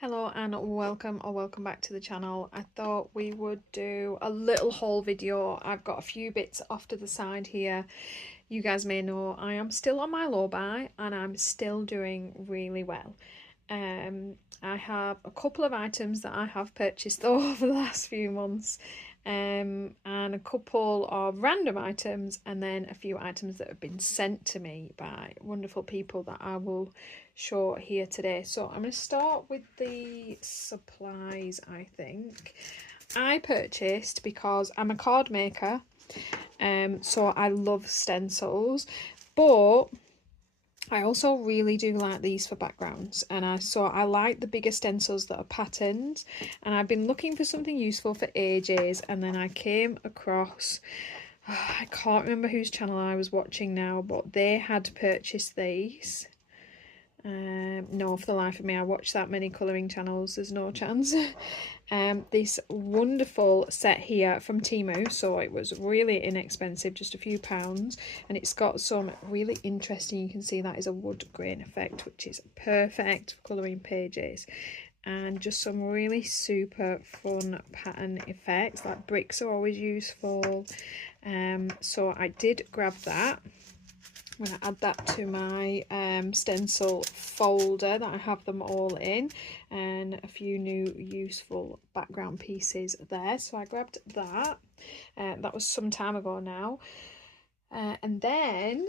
Hello and welcome back to the channel. I thought we would do a little haul video. I've got a few bits off to the side here. You guys may know I am still on my low buy and I'm still doing really well. I have a couple of items that I have purchased though over the last few months, and a couple of random items, and then a few items that have been sent to me by wonderful people that I will show here today. So I'm going to start with the supplies. I think I purchased, because I'm a card maker, so I love stencils, but I also really do like these for backgrounds, and I like the bigger stencils that are patterned, and I've been looking for something useful for ages, and then I came across, I can't remember whose channel I was watching now, but they had purchased these. No, for the life of me, I watch that many colouring channels, there's no chance. This wonderful set here from Temu, so it was really inexpensive, just a few pounds, and it's got some really interesting, you can see that is a wood grain effect, which is perfect for colouring pages, and just some really super fun pattern effects, like bricks are always useful. So I did grab that. I'm going to add that to my stencil folder that I have them all in, and a few new useful background pieces there. So I grabbed that. That was some time ago now. And then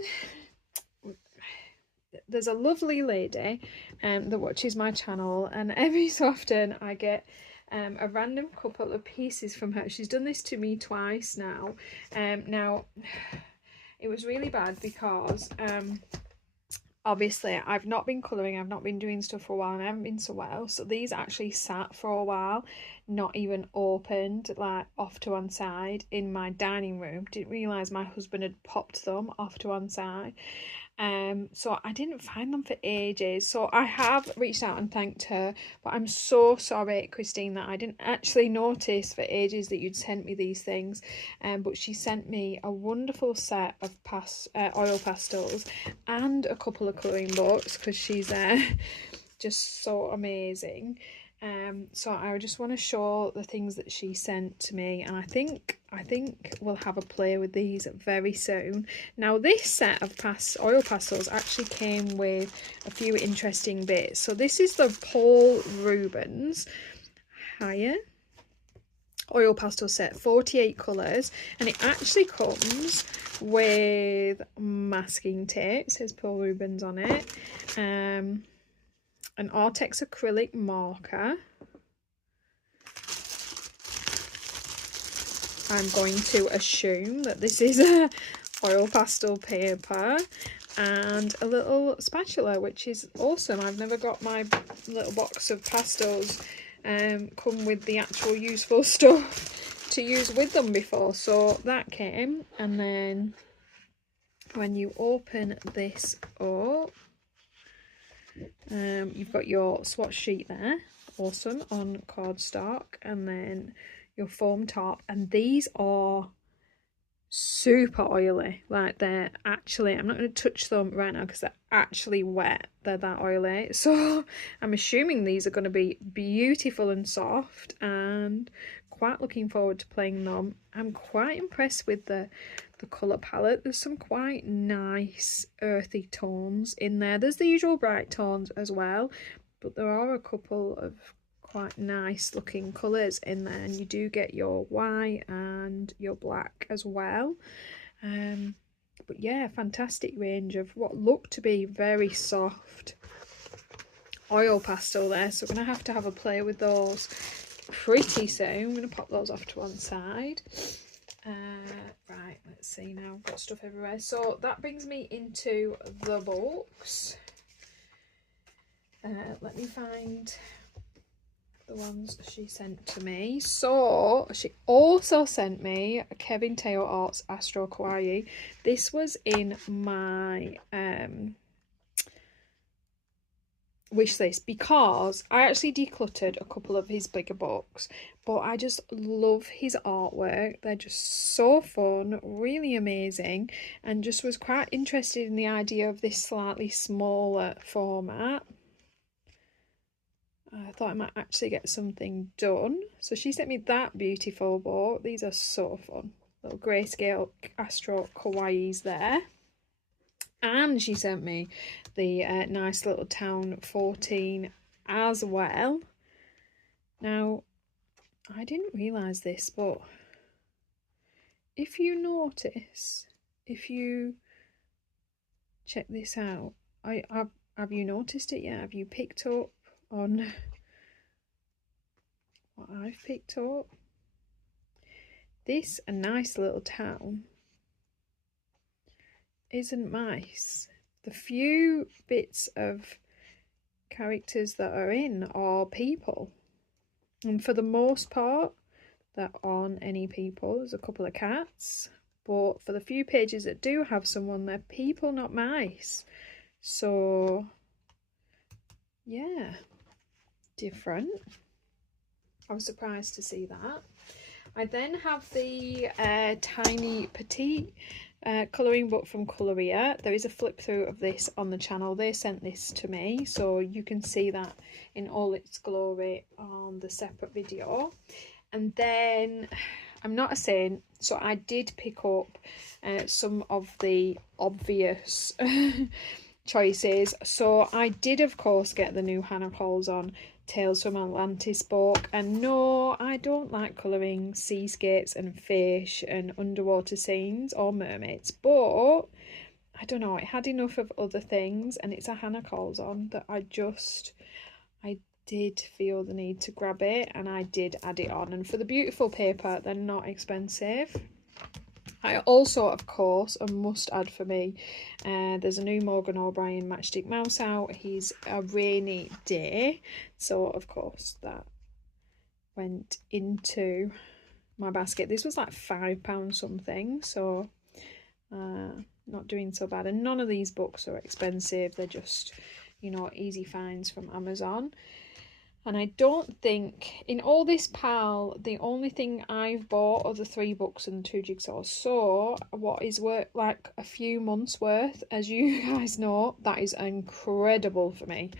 there's a lovely lady that watches my channel, and every so often I get a random couple of pieces from her. She's done this to me twice now. Now, it was really bad because obviously I've not been colouring, I've not been doing stuff for a while, and I haven't been so well, so these actually sat for a while, not even opened, like off to one side in my dining room. Didn't realise my husband had popped them off to one side. So I didn't find them for ages, so I have reached out and thanked her, but I'm so sorry, Christine, that I didn't actually notice for ages that you'd sent me these things. But she sent me a wonderful set of oil pastels and a couple of colouring books, because she's just so amazing. So I just want to show the things that she sent to me, and I think we'll have a play with these very soon. Now, this set of oil pastels actually came with a few interesting bits. So this is the Paul Reubens Higher oil pastel set, 48 colours, and it actually comes with masking tape. It says Paul Reubens on it. An Artex acrylic marker. I'm going to assume that this is a oil pastel paper, and a little spatula, which is awesome. I've never got my little box of pastels come with the actual useful stuff to use with them before, so that came. And then when you open this up, you've got your swatch sheet there, awesome, on cardstock, and then your foam top, and these are super oily. Like, they're actually, I'm not going to touch them right now because they're actually wet, they're that oily, so I'm assuming these are going to be beautiful and soft, and quite looking forward to playing them. I'm quite impressed with the colour palette. There's some quite nice earthy tones in there. There's the usual bright tones as well, but there are a couple of quite nice looking colours in there, and you do get your white and your black as well. But yeah, fantastic range of what look to be very soft oil pastel there, so we're going to have a play with those pretty soon. I'm going to pop those off to one side. Right, let's see now, I've got stuff everywhere. So that brings me into the books. Let me find the ones she sent to me. So she also sent me Kevin Teo'Art's Astro Kawaii. This was in my wish list because I actually decluttered a couple of his bigger books, but I just love his artwork. They're just so fun, really amazing, and just was quite interested in the idea of this slightly smaller format. I thought I might actually get something done. So she sent me that beautiful book. These are so fun. Little grayscale Astro Kawaiis there. And she sent me the nice little Town 14 as well. Now, I didn't realise this, but if you notice, if you check this out, have you noticed it yet? Have you picked up on what I've picked up? This a nice little town isn't mice. The few bits of characters that are in are people, and for the most part there aren't any people. There's a couple of cats, but for the few pages that do have someone, they're people, not mice. So yeah, different. I was surprised to see that. I then have the tiny petite colouring book from Colorya. There is a flip through of this on the channel. They sent this to me, so you can see that in all its glory on the separate video. And then I'm not a saint, so I did pick up some of the obvious choices. So I did of course get the new Hanna Karlzon Tales from Atlantis book, and no, I don't like colouring seascapes and fish and underwater scenes or mermaids, but I don't know, it had enough of other things, and it's a Hanna Karlzon that I did feel the need to grab it, and I did add it on. And for the beautiful paper, they're not expensive. I also, of course, a must add for me, there's a new Morgan O'Brien Matchstick mouse out. He's a rainy day, so of course that went into my basket. This was like £5 something, so not doing so bad. And none of these books are expensive, they're just, you know, easy finds from Amazon. And I don't think, in all this pile, the only thing I've bought are the 3 books and 2 jigsaws. So what is worth like a few months worth, as you guys know, that is incredible for me.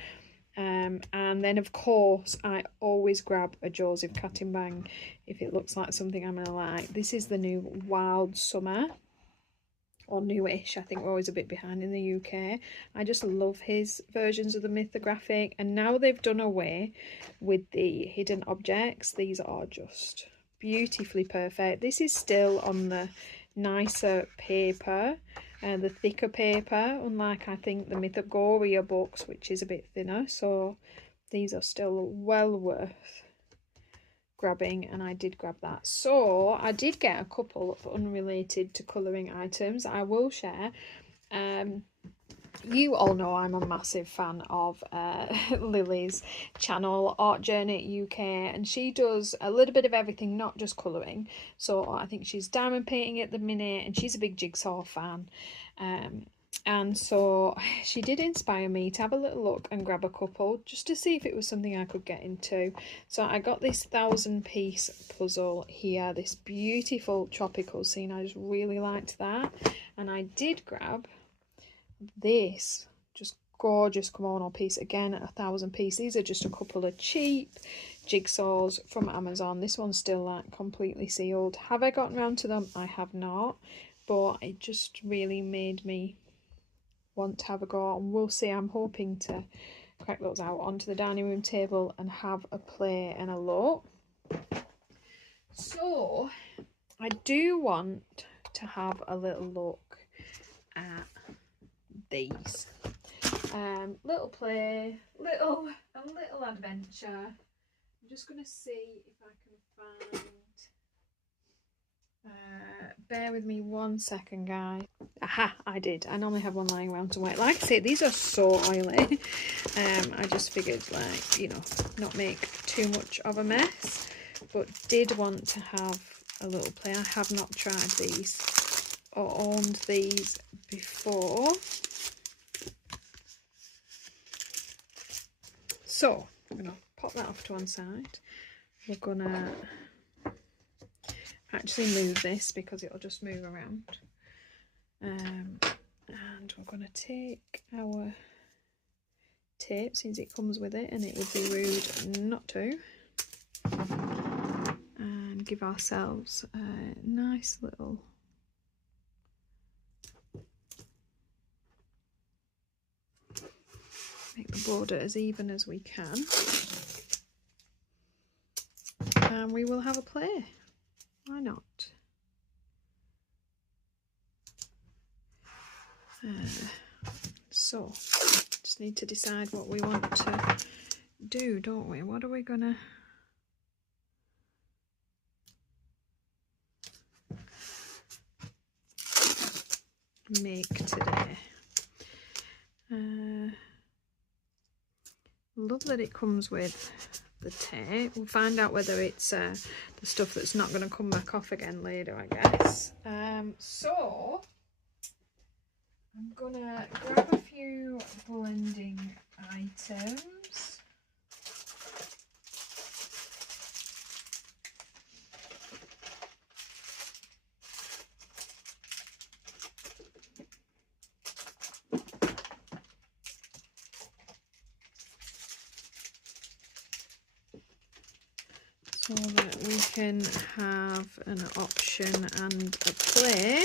And then of course I always grab a Joseph Cattingbang if it looks like something I'm gonna like. This is the new Wild Summer, or newish. I think we're always a bit behind in the UK. I just love his versions of the Mythographic, and now they've done away with the hidden objects. These are just beautifully perfect. This is still on the nicer paper, the thicker paper, unlike I think the Mythographic books, which is a bit thinner. So these are still well worth grabbing, and I did grab that. So I did get a couple of unrelated to colouring items I will share. You all know I'm a massive fan of Lily's channel, Art Journey UK, and she does a little bit of everything, not just colouring. So I think she's diamond painting at the minute, and she's a big jigsaw fan. And so she did inspire me to have a little look and grab a couple just to see if it was something I could get into. So I got this 1000-piece puzzle here, this beautiful tropical scene. I just really liked that. And I did grab this just gorgeous kimono piece, again at 1000-piece. These are just a couple of cheap jigsaws from Amazon. This one's still like completely sealed. Have I gotten around to them? I have not, but it just really made me want to have a go, and we'll see. I'm hoping to crack those out onto the dining room table and have a play and a look. So I do want to have a little look at these. Little play, a little adventure. I'm just gonna see if I can find, bear with me 1 second, guys. Aha, I did. I normally have one lying around to wet. Like I say, these are so oily. I just figured, like, you know, not make too much of a mess, but did want to have a little play. I have not tried these or owned these before. So I'm gonna pop that off to one side. We're gonna actually move this because it'll just move around. And we're gonna take our tape since it comes with it, and it would be rude not to. And give ourselves a nice little make the border as even as we can, and we will have a play. Why not? So just need to decide what we want to do, don't we? What are we gonna make today? Love that it comes with the tape. We'll find out whether it's the stuff that's not going to come back off again later, I guess. So I'm gonna grab a few blending items. So that we can have an option and a play.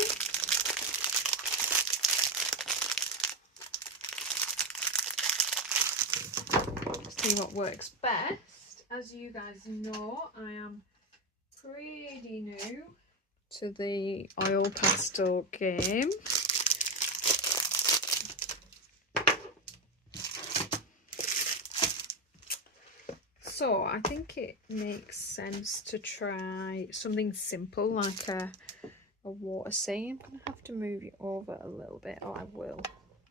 See what works best. As you guys know, I am pretty new to the oil pastel game. So I think it makes sense to try something simple like a water sea. I'm going to have to move you over a little bit. Oh, I will.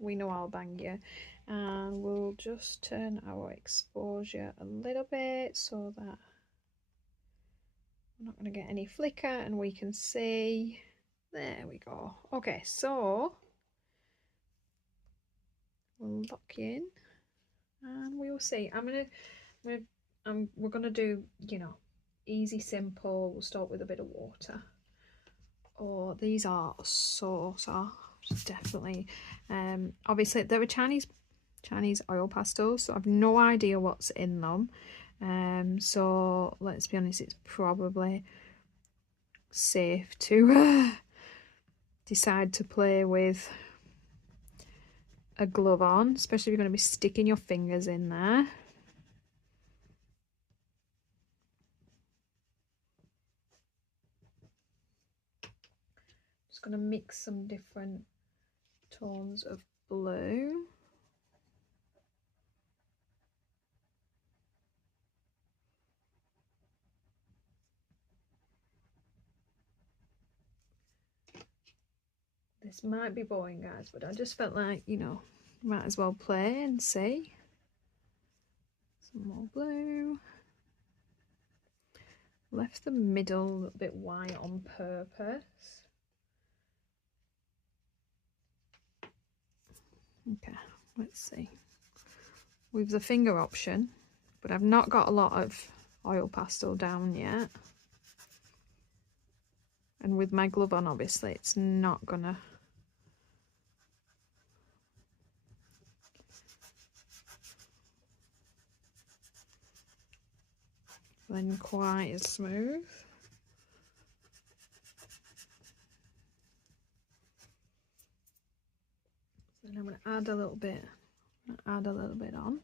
We know I'll bang you. And we'll just turn our exposure a little bit so that we're not going to get any flicker and we can see. There we go. Okay, so we'll lock you in and we will see. We're gonna do, you know, easy, simple. We'll start with a bit of water. Oh, these are so soft, definitely. Obviously they're a Chinese oil pastels, so I've no idea what's in them. So let's be honest, it's probably safe to decide to play with a glove on, especially if you're going to be sticking your fingers in there. Just going to mix some different tones of blue. This might be boring, guys, but I just felt like, you know, might as well play and see. Some more blue. Left the middle a little bit white on purpose. Okay, let's see. With the finger option, but I've not got a lot of oil pastel down yet. And with my glove on, obviously, it's not gonna blend quite as smooth. And I'm gonna add a little bit on.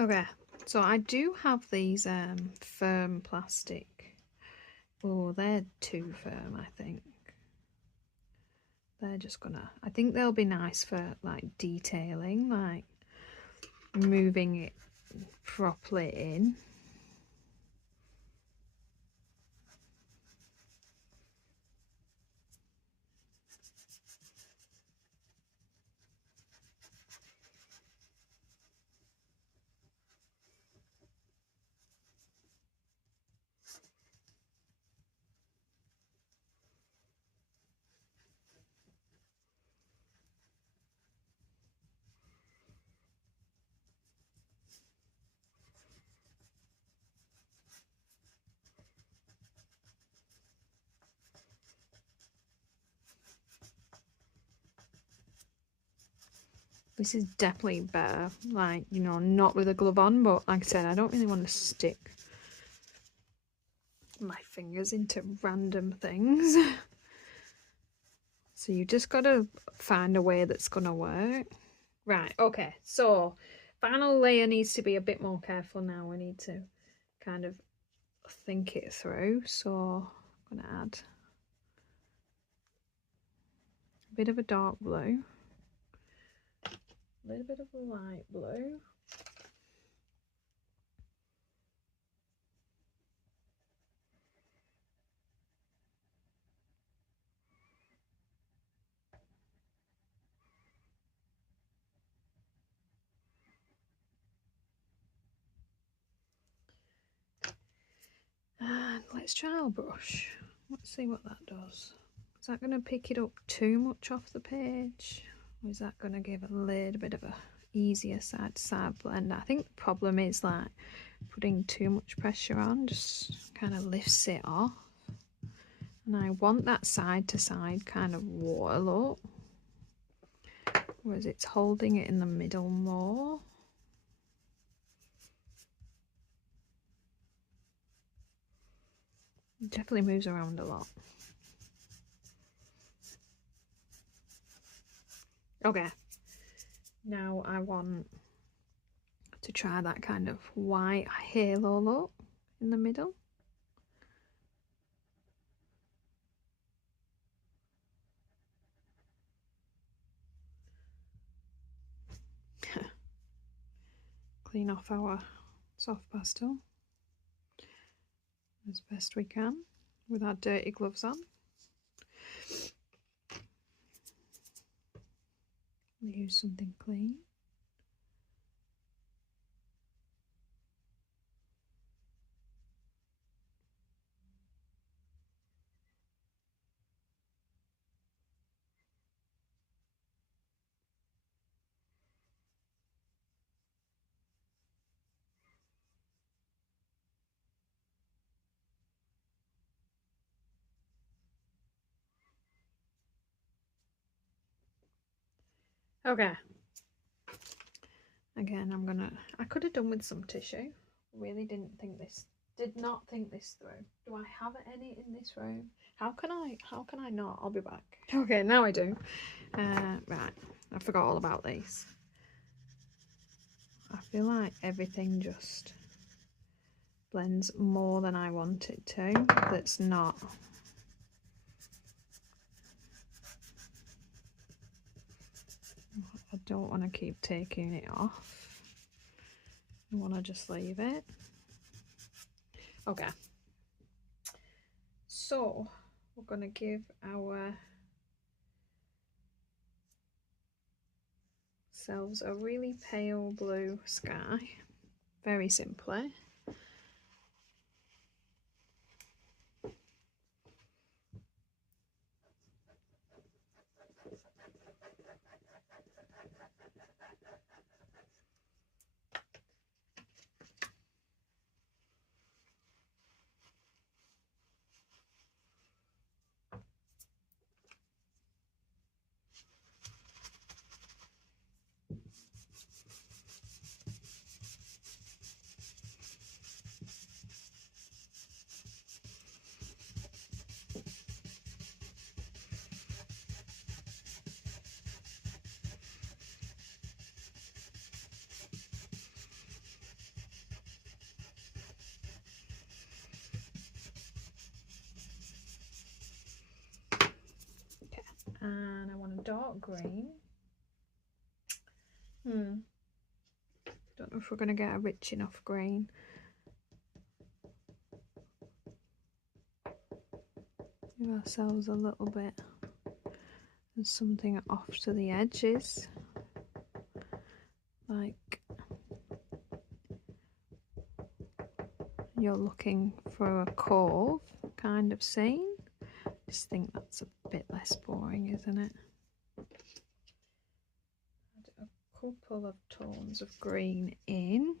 Okay, so I do have these firm plastic. Oh, they're too firm, I think. They're just gonna, I think they'll be nice for like detailing, like moving it properly in. This is definitely better, like, you know, not with a glove on, but like I said, I don't really want to stick my fingers into random things. So you just got to find a way that's going to work. Right, okay, so final layer needs to be a bit more careful now. We need to kind of think it through. So I'm going to add a bit of a dark blue, a little bit of a light blue. And let's try our brush. Let's see what that does. Is that going to pick it up too much off the page? Or is that going to give a little bit of a easier side to side blend? I think the problem is like putting too much pressure on just kind of lifts it off. And I want that side to side kind of water look. Whereas it's holding it in the middle more. It definitely moves around a lot. Okay, now I want to try that kind of white halo look in the middle. Clean off our soft pastel as best we can with our dirty gloves on. Use something clean. Okay. Again, I could have done with some tissue. Really did not think this through. Do I have any in this room? How can I not? I'll be back. Okay, now I do. Right, I forgot all about these. I feel like everything just blends more than I want it to. That's not. I don't want to keep taking it off. I want to just leave it. Okay. So we're going to give ourselves a really pale blue sky, very simply. And I want a dark green. Don't know if we're going to get a rich enough green. Give ourselves a little bit of something off to the edges, like you're looking for a cove kind of scene. Just think that's a bit less boring, isn't it? Add a couple of tones of green in.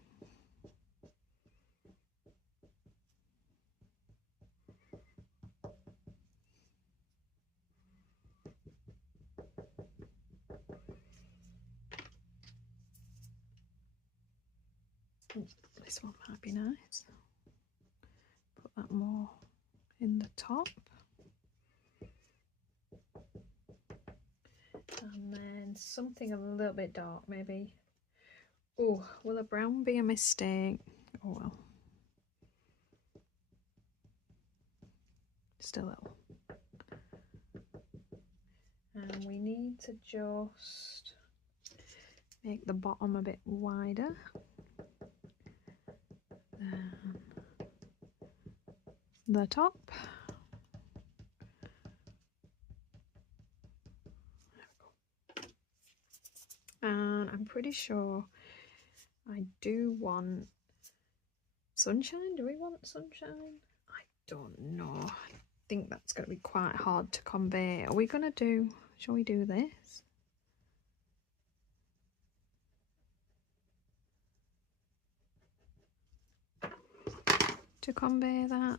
This one might be nice. Put that more in the top. And then something a little bit dark, maybe. Oh, will a brown be a mistake? Oh well. Just a little. And we need to just make the bottom a bit wider. Then the top. And I'm pretty sure I do want sunshine. Do we want sunshine? I don't know. I think that's going to be quite hard to convey. Are we going to do, shall we do this? To convey that?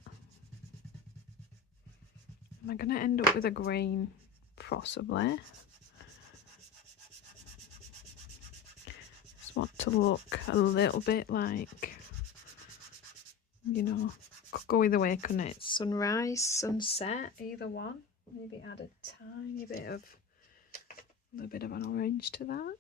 Am I going to end up with a green? Possibly. Just want to look a little bit like, you know, could go either way, couldn't it? Sunrise, sunset, either one. Maybe add a tiny bit of, a little bit of an orange to that.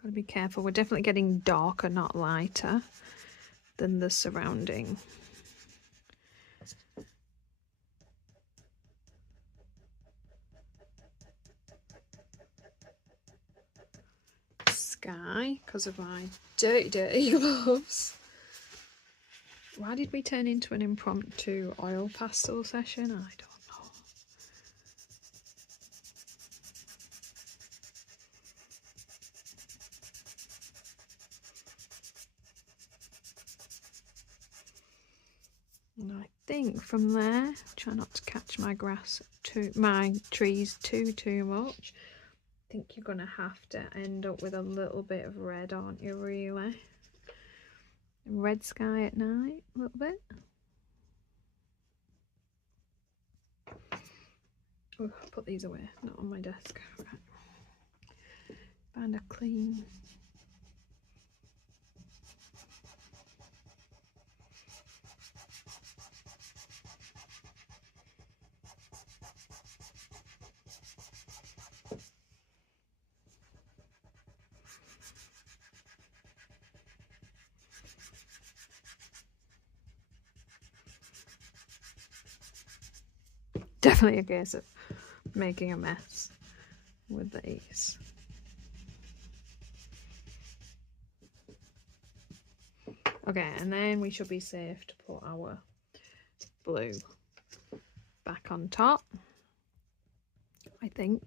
Gotta be careful, we're definitely getting darker, not lighter, than the surrounding. Sky, because of my dirty gloves. Why did we turn into an impromptu oil pastel session? I don't know. And I think from there, try not to catch my trees too much. I think you're gonna have to end up with a little bit of red, aren't you, really? Red sky at night, a little bit. Oh, I'll put these away, not on my desk. Right. Find a clean. Definitely a case of making a mess with these. Okay, and then we should be safe to put our blue back on top, I think.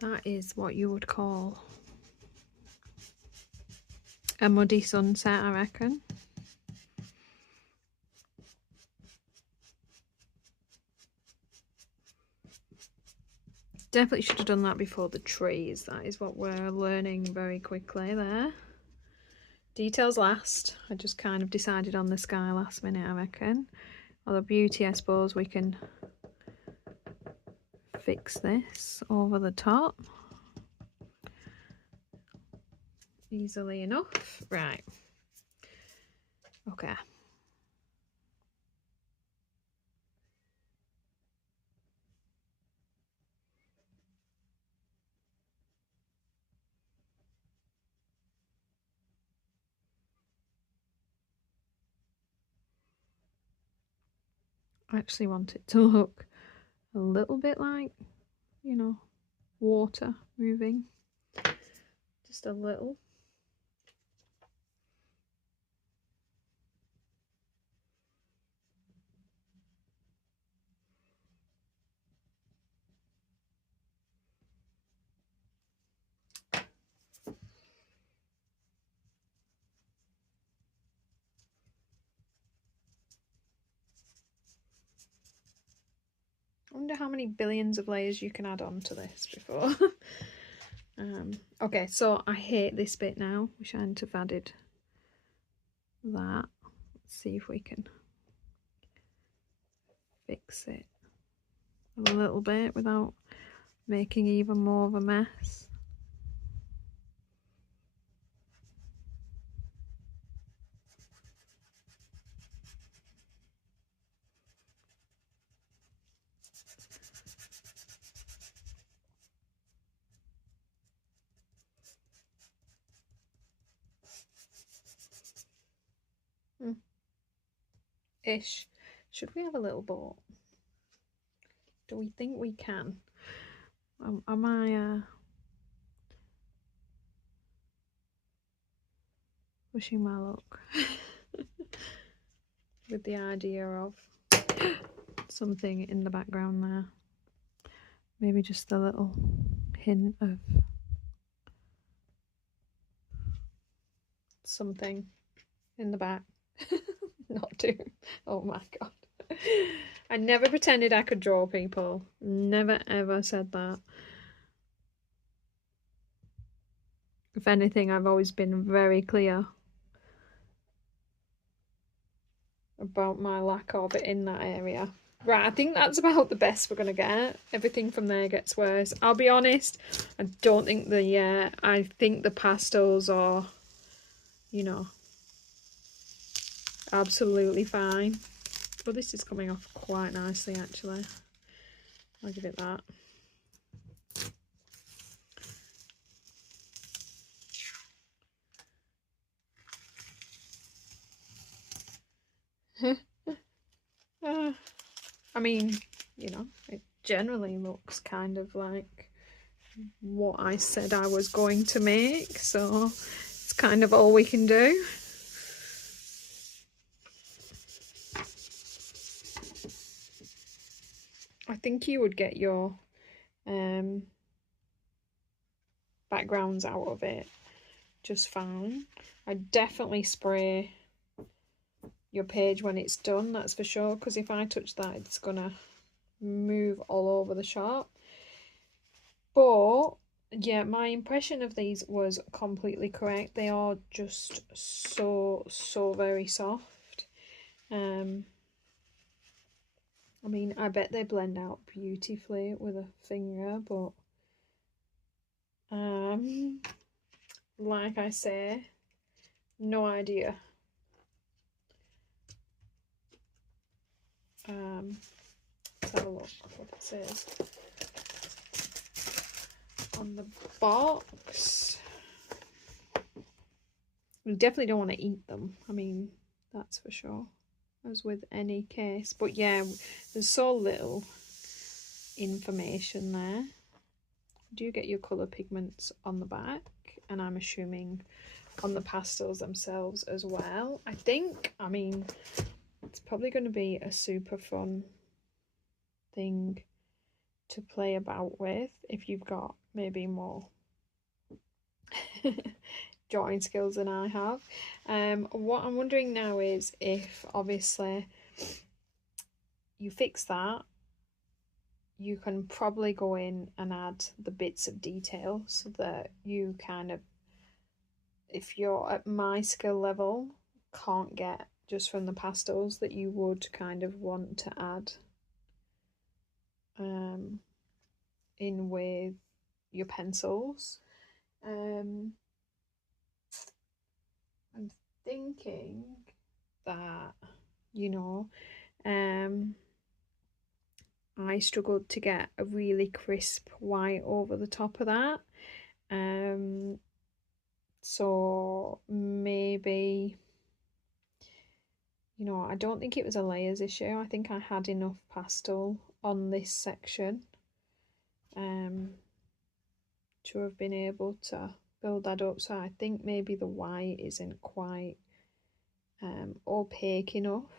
That is what you would call a muddy sunset, I reckon. Definitely should have done that before the trees. That is what we're learning very quickly there. Details last. I just kind of decided on the sky last minute, I reckon. Although beauty, I suppose we can fix this over the top easily enough. Right. Okay. I actually want it to look a little bit like, you know, water moving. Just a little. wonder how many billions of layers you can add on to this before. Okay, so I hate this bit now. Wish I hadn't have added that. Let's see if we can fix it a little bit without making even more of a mess. Ish. Should we have a little boat? Do we think we can? Am I wishing my luck with the idea of something in the background there? Maybe just a little hint of something in the back. Not too. Oh my god. I never pretended I could draw people. Never ever said that. If anything, I've always been very clear about my lack of it in that area. Right, I think that's about the best we're going to get. Everything from there gets worse. I'll be honest, I don't think I think the pastels are, you know, absolutely fine. But this is coming off quite nicely, actually. I'll give it that. I mean, you know, it generally looks kind of like what I said I was going to make, so it's kind of all we can do. I think you would get your backgrounds out of it just fine. I definitely spray your page when it's done, that's for sure, because if I touch that it's gonna move all over the shop. But yeah, my impression of these was completely correct. They are just so very soft. I mean, I bet they blend out beautifully with a finger, but like I say, no idea. Let's have a look what it says on the box. We definitely don't want to eat them. I mean, that's for sure, as with any case. But yeah, there's so little information there. You do get your colour pigments on the back, and I'm assuming on the pastels themselves as well. I think, I mean, it's probably going to be a super fun thing to play about with if you've got maybe more drawing skills than I have. What I'm wondering now is if obviously you fix that, you can probably go in and add the bits of detail so that you kind of, if you're at my skill level, can't get just from the pastels, that you would kind of want to add in with your pencils. I'm thinking that, you know, I struggled to get a really crisp white over the top of that. So maybe, you know, I don't think it was a layers issue. I think I had enough pastel on this section to have been able to build that up. So I think maybe the white isn't quite opaque enough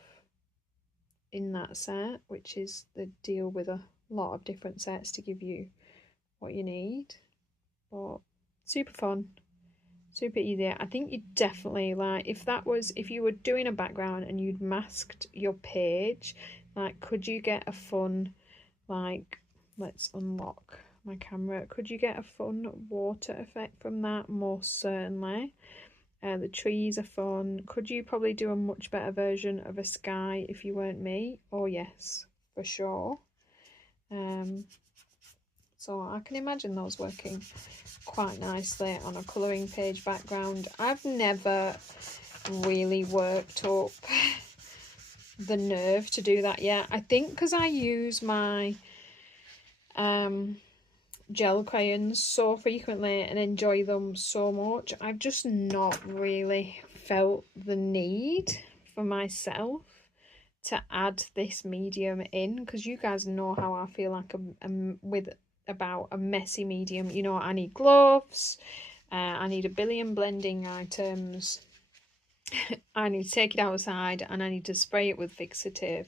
in that set, which is the deal with a lot of different sets to give you what you need. But super fun, super easy. I think you definitely, like, if you were doing a background and you'd masked your page, like, could you get a fun like, let's unlock my camera. Could you get a fun water effect from that? Most certainly. The trees are fun. Could you probably do a much better version of a sky if you weren't me? Oh yes, for sure. So I can imagine those working quite nicely on a colouring page background. I've never really worked up the nerve to do that yet. I think because I use my gel crayons so frequently and enjoy them so much, I've just not really felt the need for myself to add this medium in, because you guys know how I feel like about a messy medium. You know, I need gloves, I need a billion blending items, I need to take it outside, and I need to spray it with fixative.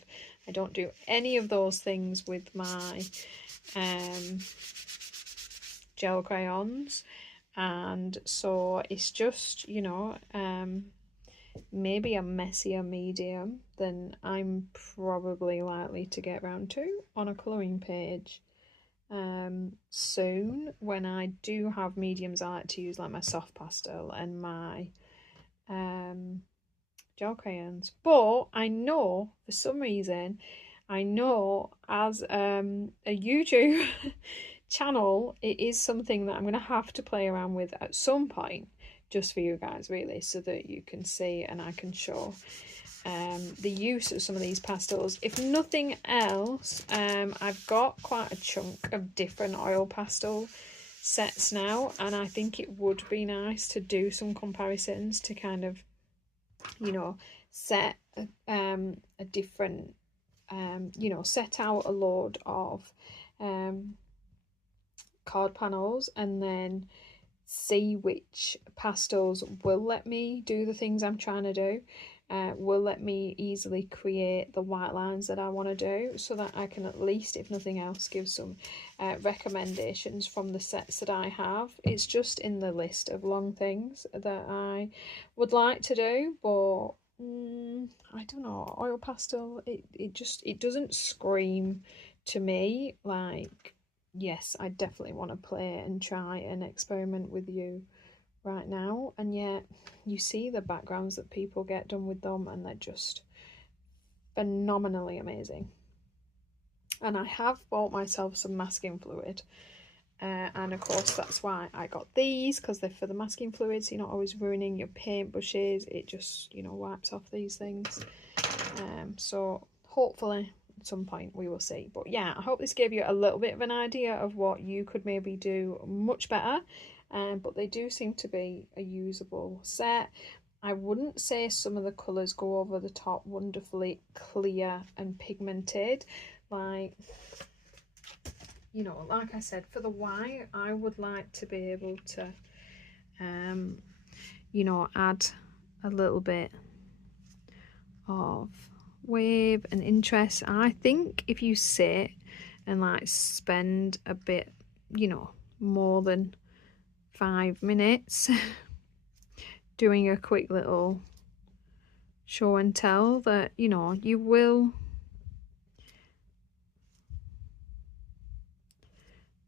I don't do any of those things with my gel crayons, and so it's just, you know, maybe a messier medium than I'm probably likely to get round to on a colouring page soon. When I do have mediums, I like to use like my soft pastel and my gel crayons. But I know for some reason, I know as a YouTube channel, it is something that I'm going to have to play around with at some point, just for you guys really, so that you can see and I can show the use of some of these pastels. If nothing else, I've got quite a chunk of different oil pastel sets now, and I think it would be nice to do some comparisons to kind of, you know, set a different you know, set out a load of card panels and then see which pastels will let me do the things I'm trying to do, will let me easily create the white lines that I want to do, so that I can at least, if nothing else, give some recommendations from the sets that I have. It's just in the list of long things that I would like to do, but I don't know, oil pastel, it doesn't scream to me like, yes, I definitely want to play and try and experiment with you right now. And yet you see the backgrounds that people get done with them, and they're just phenomenally amazing. And I have bought myself some masking fluid, and of course that's why I got these, because they're for the masking fluids. You're not always ruining your paint brushes, it just, you know, wipes off these things. So hopefully at some point we will see. But yeah, I hope this gave you a little bit of an idea of what you could maybe do much better. But they do seem to be a usable set. I wouldn't say some of the colours go over the top wonderfully clear and pigmented. Like, you know, like I said, for the white, I would like to be able to, you know, add a little bit of wave and interest. I think if you sit and like spend a bit, you know, more than 5 minutes doing a quick little show and tell, that, you know, you will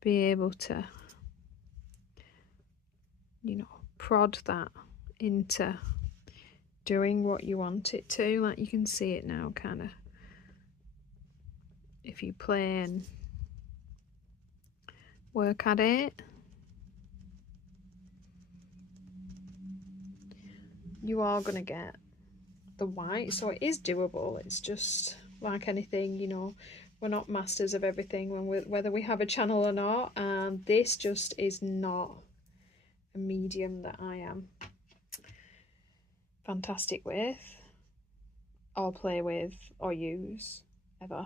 be able to, you know, prod that into doing what you want it to. Like, you can see it now, kind of, if you play and work at it, you are going to get the white. So it is doable. It's just like anything, you know, we're not masters of everything whether we have a channel or not, and this just is not a medium that I am fantastic with or play with or use ever.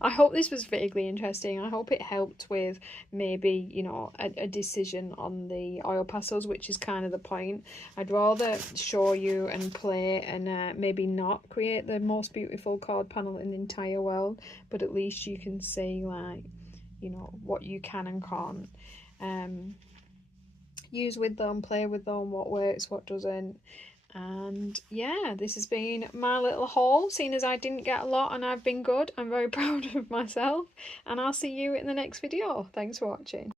I hope this was vaguely interesting. I hope it helped with maybe, you know, a decision on the oil pastels, which is kind of the point. I'd rather show you and play and maybe not create the most beautiful card panel in the entire world, but at least you can see, like, you know, what you can and can't use with them, play with them, what works, what doesn't. And yeah, this has been my little haul. Seeing as I didn't get a lot and I've been good, I'm very proud of myself, and I'll see you in the next video. Thanks for watching.